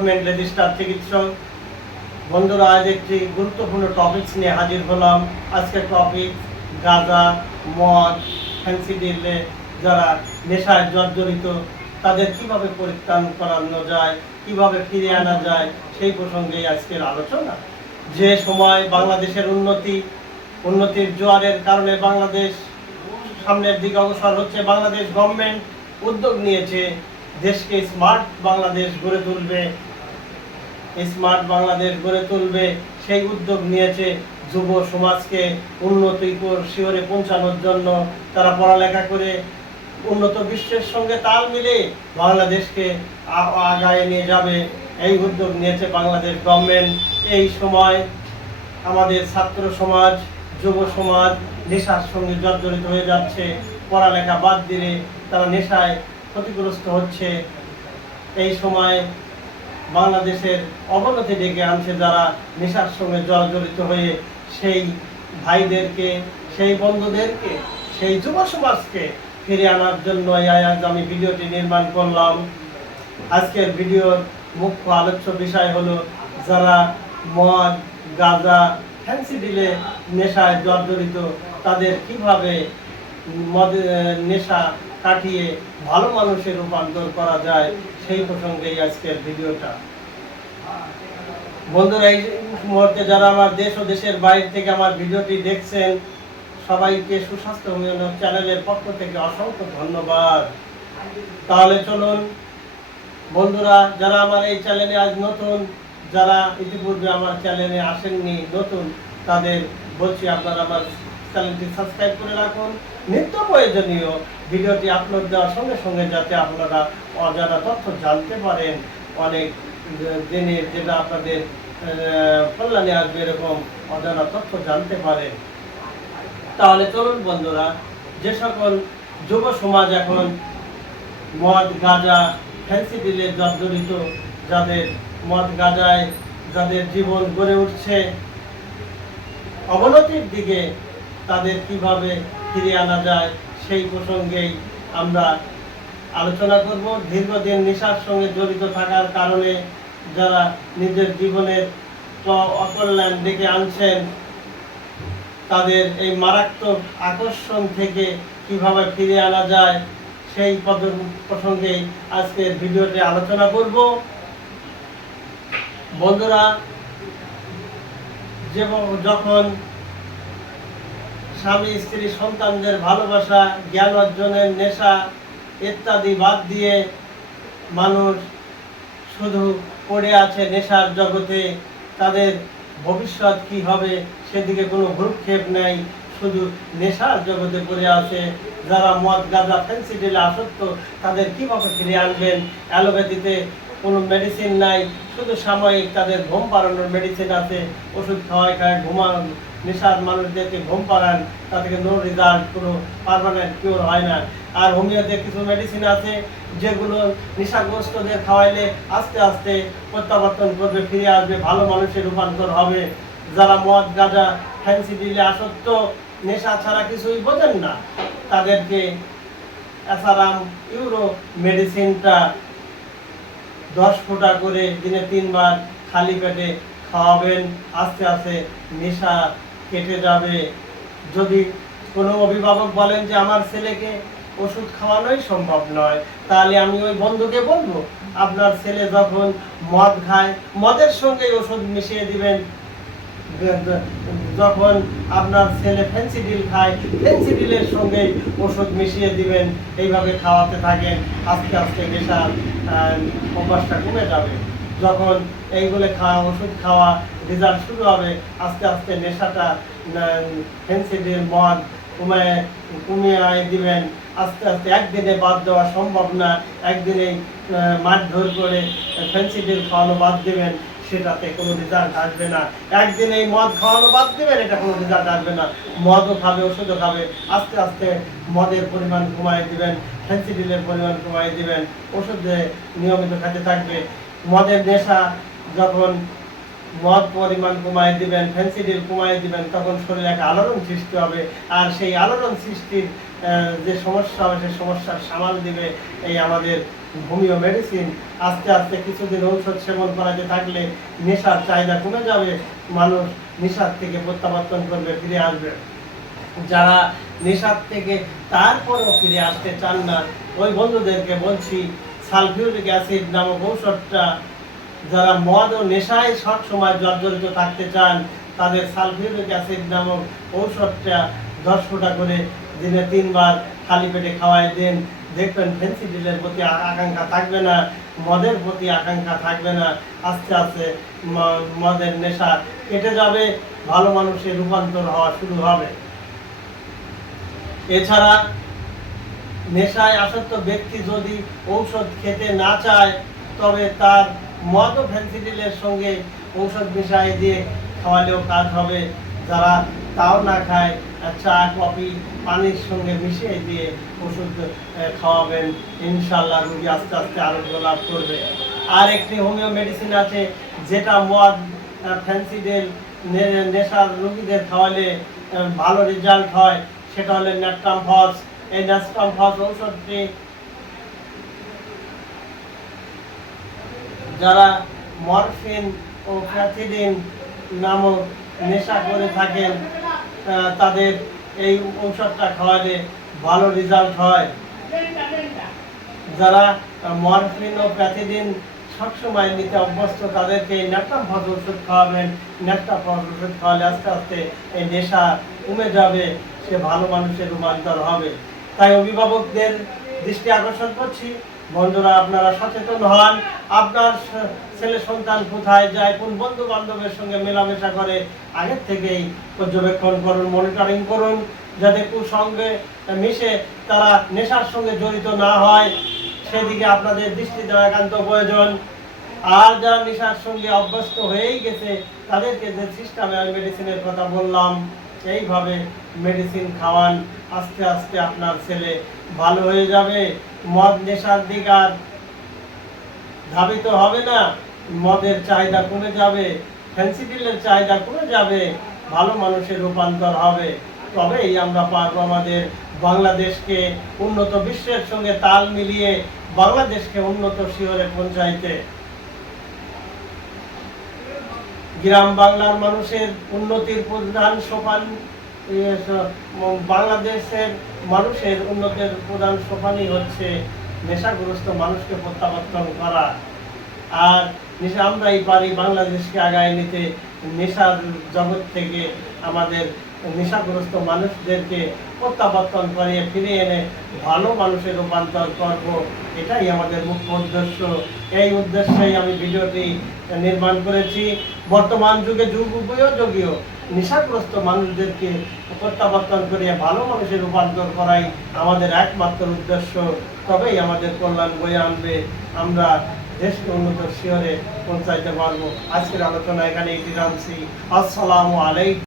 Government register চিকিৎসক বন্ধুরা, আজ একটি গুরুত্বপূর্ণ টপিকস নিয়ে হাজির হলাম। আজকের টপিক গাঁজা, মদ ফ্যান্সিডিলে যারা নেশায় জর্জরিত, তাদের কীভাবে পরিত্রাণ করানো যায়, কীভাবে ফিরিয়ে আনা যায়, সেই প্রসঙ্গে আজকের আলোচনা। যে সময় বাংলাদেশের উন্নতি, উন্নতির জোয়ারের কারণে বাংলাদেশ সামনের দিকে অগ্রসর হচ্ছে, বাংলাদেশ গভর্নমেন্ট উদ্যোগ নিয়েছে, দেশকে স্মার্ট বাংলাদেশ গড়ে তুলবে স্মার্ট বাংলাদেশ গড়ে তুলবে, সেই উদ্যোগ নিয়েছে যুব সমাজকে উন্নতিকর শিহরে পৌঁছানোর জন্য। তারা পড়ালেখা করে উন্নত বিশ্বের সঙ্গে তাল মিলে বাংলাদেশকে আগায় নিয়ে যাবে। এই উদ্যোগ নিয়েছে বাংলাদেশ গভর্নমেন্ট এই সময় আমাদের ছাত্র সমাজ, যুব সমাজ নেশার সঙ্গে জর্জরিত হয়ে যাচ্ছে। পড়ালেখা বাদ দিলে তারা নেশায় ক্ষতিগ্রস্ত হচ্ছে। এই সময় বাংলাদেশের অবনতি ডেকে আনছে যারা নেশার সঙ্গে জর্জরিত হয়ে সেই ভাইদেরকে, সেই বন্ধুদেরকে, সেই যুব সমাজকে ফিরে আনার জন্য আজ আমি ভিডিওটি নির্মাণ করলাম। আজকের ভিডিওর মুখ্য আলোচ্য বিষয় হলো যারা মদ, গাঁজা, ফ্যান্সি ডিলে নেশায় জর্জরিত, তাদের কীভাবে মদ নেশা কাটিয়ে ভালো মানুষের রূপান্তর করা যায় সেই প্রসঙ্গেই আজকের ভিডিওটা। বন্ধুরা, এই মুহূর্তে যারা আমার দেশ ও দেশের বাইরে থেকে আমার ভিডিওটি দেখছেন, সবাইকে সুস্বাস্থ্য উন্নয়ন চ্যানেলের পক্ষ থেকে অসংখ্য ধন্যবাদ। তাহলে চলুন, বন্ধুরা, যারা আমার এই চ্যানেলে আজ নতুন, যারা ইতিপূর্বে আমার চ্যানেলে আসেননি, নতুন, তাদের বলছি আপনারা আমার চ্যানেলটি সাবস্ক্রাইব করে রাখুন। নিত্য প্রয়োজনীয় ভিডিওটি আপলোড দেওয়ার সঙ্গে সঙ্গে যাতে আপনারা অজানা তথ্য জানতে পারেন। অনেক দিনের যেটা আপনাদের কল্যাণে আসবে এরকম অজানা তথ্য জানতে পারেন তাহলে চলুন বন্ধুরা, যে সকল যুব সমাজ এখন মদ, গাঁজা, ফ্যান্সি দিলে জর্জরিত, যাদের মদ, গাঁজায় যাদের জীবন গড়ে উঠছে, অবনতির দিকে তাদের কীভাবে ফিরিয়ে আনা যায় সেই প্রসঙ্গেই আমরা আলোচনা করব। দীর্ঘদিন নেশার সঙ্গে জড়িত থাকার কারণে যারা নিজের জীবনের অকল্যাণ ডেকে আনছেন, তাদের এই মারাত্মক আকর্ষণ থেকে কীভাবে ফিরিয়ে আনা যায়, সেই পদ প্রসঙ্গেই আজকের ভিডিওতে আলোচনা করব। বন্ধুরা যেব- যখন স্বামী, স্ত্রী, সন্তানদের ভালোবাসা, জ্ঞান অর্জনের নেশা ইত্যাদি বাদ দিয়ে মানুষ শুধু পড়ে আছে নেশার জগতে, তাদের ভবিষ্যৎ কি হবে সেদিকে কোনো ভ্রুক্ষেপ নেই। শুধু নেশার জগতে পড়ে আছে, যারা মদ, গাঁজা ফেন্সিডিলে আসক্ত, তাদের কীভাবে ফিরে আনবেন? অ্যালোপ্যাথিতে কোনো মেডিসিন নাই, শুধু সাময়িক তাদের ঘুম বাড়ানোর মেডিসিন আছে, ওষুধ খাওয়ায় খায় ঘুমান নেশার মানুষদেরকে ঘুম পাড়ান, তাদেরকে নো রেজাল্ট কোনো পারমানেন্ট কিওর হয় না। আর হোমিওতে কিছু মেডিসিন আছে, যেগুলো নেশাগ্রস্তদের খাওয়াইলে আস্তে আস্তে প্রত্যাবর্তন করবে, ফিরে আসবে, ভালো মানুষের রূপান্তর হবে। যারা মদ, গাঁজা ফ্যান্সি দিলে আসক্ত, নেশা ছাড়া কিছুই বোঝেন না। তাদেরকে অ্যাসারাম ইউরো মেডিসিনটা দশ ফোঁটা করে দিনে তিনবার খালি পেটে খাওয়াবেন। আস্তে আস্তে নেশা কেটে যাবে। যদি কোনো অভিভাবক বলেন যে, আমার ছেলেকে ওষুধ খাওয়ানোই সম্ভব নয়, তাহলে আমি ওই বন্ধুকে বলব, আপনার ছেলে যখন মদ খায়, মদের সঙ্গে ওষুধ মিশিয়ে দিবেন। যখন আপনার ছেলে ফেন্সিডিল খায়, ফেন্সিডিলের সঙ্গে ওষুধ মিশিয়ে দিবেন। এইভাবে খাওয়াতে থাকেন, আস্তে আস্তে নেশার অভ্যাসটা কমে যাবে। যখন এইগুলো খাওয়া, ওষুধ খাওয়া রেজাল্ট শুরু হবে। আস্তে আস্তে নেশাটা ফেন্সিডিল মদ কমায় কমিয়ে দিবেন। আস্তে আস্তে একদিনে বাদ দেওয়া সম্ভব না। একদিনেই মারধর করে ফেন্সিডিল খাওয়ানো বাদ দেবেন, সেটাতে কোনো রেজাল্ট আসবে না। একদিন এই মদ খাওয়ানো বাদ দেবেন, এটা কোনো রেজাল্ট আসবে না। মদও খাবে, ওষুধও খাবে। আস্তে আস্তে মদের পরিমাণ কমায় দিবেন, ফেন্সিডিলের পরিমাণ কমায় দিবেন। ওষুধ নিয়মিত খেতে থাকবে। মদের নেশা যখন মদ পরিমাণ কমায় দিবেন ফেন্সিডিল কমায় দিবেন, তখন শরীরে একটা আলোড়ন সৃষ্টি হবে। আর সেই আলোড়ন সৃষ্টির যে সমস্যা হবে, সেই সমস্যার সামাল দিবে এই আমাদের হোমিও মেডিসিন আস্তে আস্তে কিছুদিন ঔষধ সেবন করাতে থাকলে নেশার চাহিদা কমে যাবে, মানুষ নেশার থেকে প্রত্যাবর্তন করবে, ফিরে আসবে। যারা নেশার থেকে তারপরও ফিরে আসতে চান না, ওই বন্ধুদেরকে বলছি, সালফিউরিক অ্যাসিড নামক ঔষধটা যারা মদ ও নেশায় সব সময় জর্জরিত থাকতে চান, তাদের সালফিউরিক অ্যাসিড নামক ঔষধটা দশ ফোঁটা করে দিনে তিনবার খালি পেটে খাওয়াই দেন। দেখবেন ফেন্সিডিলের প্রতি আকাঙ্ক্ষা থাকবে না, মদের প্রতি আকাঙ্ক্ষা থাকবে না, আস্তে আস্তে মদের নেশা কেটে যাবে, ভালো মানুষের রূপান্তর হওয়া শুরু হবে। এছাড়া নেশায় আসক্ত ব্যক্তি যদি ঔষধ খেতে না চায় তবে তার মদ ও ফেন্সিডিলের সঙ্গে ঔষধ মিশাই দিয়ে খাওয়ালেও কাজ হবে। যারা তাও না খায়, চা, কফি, পানির সঙ্গে মিশিয়ে দিয়ে ওষুধ খাওয়াবেন ইনশাল্লাহ রুগী আস্তে আস্তে আরোগ্য লাভ করবে। আর একটি হোমিও মেডিসিন আছে, যেটা মদ ফ্যান্সিডেল নেশার রুগীদের খাওয়ালে ভালো রেজাল্ট হয়, সেটা হলো ন্যাট্রাম ফস এই ন্যাট্রাম ফস ঔষধটি যারা মরফিন ও ফ্যাথিডিন নামক নেশা করে থাকেন তাদের এই ঔষধটা খাওয়ালে ভালো রেজাল্ট হয়। যারা মরফিন ও প্যাথিডিন সবসময় নিতে অভ্যস্ত, তাদেরকে ন্যাপটাম ফস ওষুধ খাওয়াবেন। ন্যাপটা ফস ওষুধ খাওয়ালে আস্তে আস্তে এই নেশা কমে যাবে, সে ভালো মানুষের রূপান্তর হবে। তাই অভিভাবকদের দৃষ্টি আকর্ষণ করছি। বন্ধুরা, আপনারা সচেতন হন। আপনার ছেলে সন্তান কোথায় যায়, কোন বন্ধু বান্ধবের সঙ্গে মেলামেশা করে, আগের থেকেই পর্যবেক্ষণ করুন মনিটরিং করুন, যাতে কুসঙ্গে মিশে তারা নেশার সঙ্গে জড়িত না হয়। সেদিকে আপনাদের দৃষ্টি দেওয়া একান্ত প্রয়োজন। আর যারা নেশার সঙ্গে অভ্যস্ত হয়েই গেছে, তাদেরকে যে সিস্টেমে আমি মেডিসিনের কথা বললাম, এইভাবে মেডিসিন খাওয়ান, আস্তে আস্তে আপনার ছেলে ভালো হয়ে যাবে। মদ নেশার দিক আর ধাবিত হবে না। মদের চাহিদা কমে যাবে ফেন্সিডিলের চাহিদা কমে যাবে, ভালো মানুষের রূপান্তর হবে। তবেই আমরা পারব আমাদের বাংলাদেশকে উন্নত, বিশ্বের সঙ্গে তাল মিলিয়ে বাংলাদেশকে উন্নত শিহরে পৌঁছাইতে। গ্রাম বাংলার মানুষের উন্নতির প্রধান সোপান বাংলাদেশের মানুষের উন্নতির প্রধান সোপানই হচ্ছে নেশাগ্রস্ত মানুষকে প্রত্যাবর্তন করা। আর নেশা আমরাই পারি বাংলাদেশকে আগায় নিতে। নেশার জগৎ থেকে আমাদের নেশাগ্রস্ত মানুষদেরকে প্রত্যাবর্তন করিয়ে ফিরে এনে ভালো মানুষের রূপান্তর করব। এটাই আমাদের মুখ্য উদ্দেশ্য। এই উদ্দেশ্যেই আমি ভিডিওটি নির্মাণ করেছি। বর্তমান যুগে যুগ উপযোগীয় নেশাগ্রস্ত মানুষদেরকে প্রত্যাবর্তন করিয়ে ভালো মানুষের রূপান্তর করাই আমাদের একমাত্র উদ্দেশ্য। তবেই আমাদের কল্যাণ বয়ে আনবে। আমরা দেশকে উন্নত শিহরে পৌঁছাইতে পারব। আজকের আলোচনা এখানে এটি রামছি আসসালামু আলাইকুম।